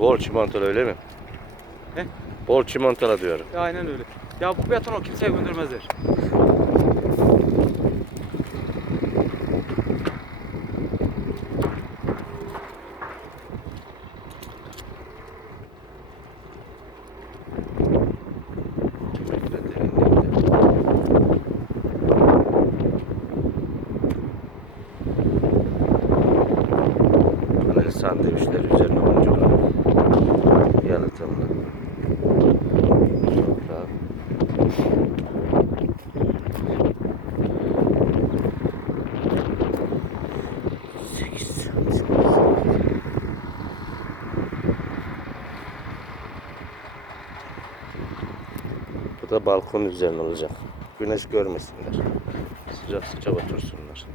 Bol çimantolu öyle mi? He? Bol çimantolu diyorum. Aynen öyle. Ya bu beton o kimseye göndermezler. Panel sandviçler üzerine oyuncular. Yalıtımlı. Santim. Bu da balkon üzerine olacak. Güneş görmesinler. Sıcak sıcak otursunlar.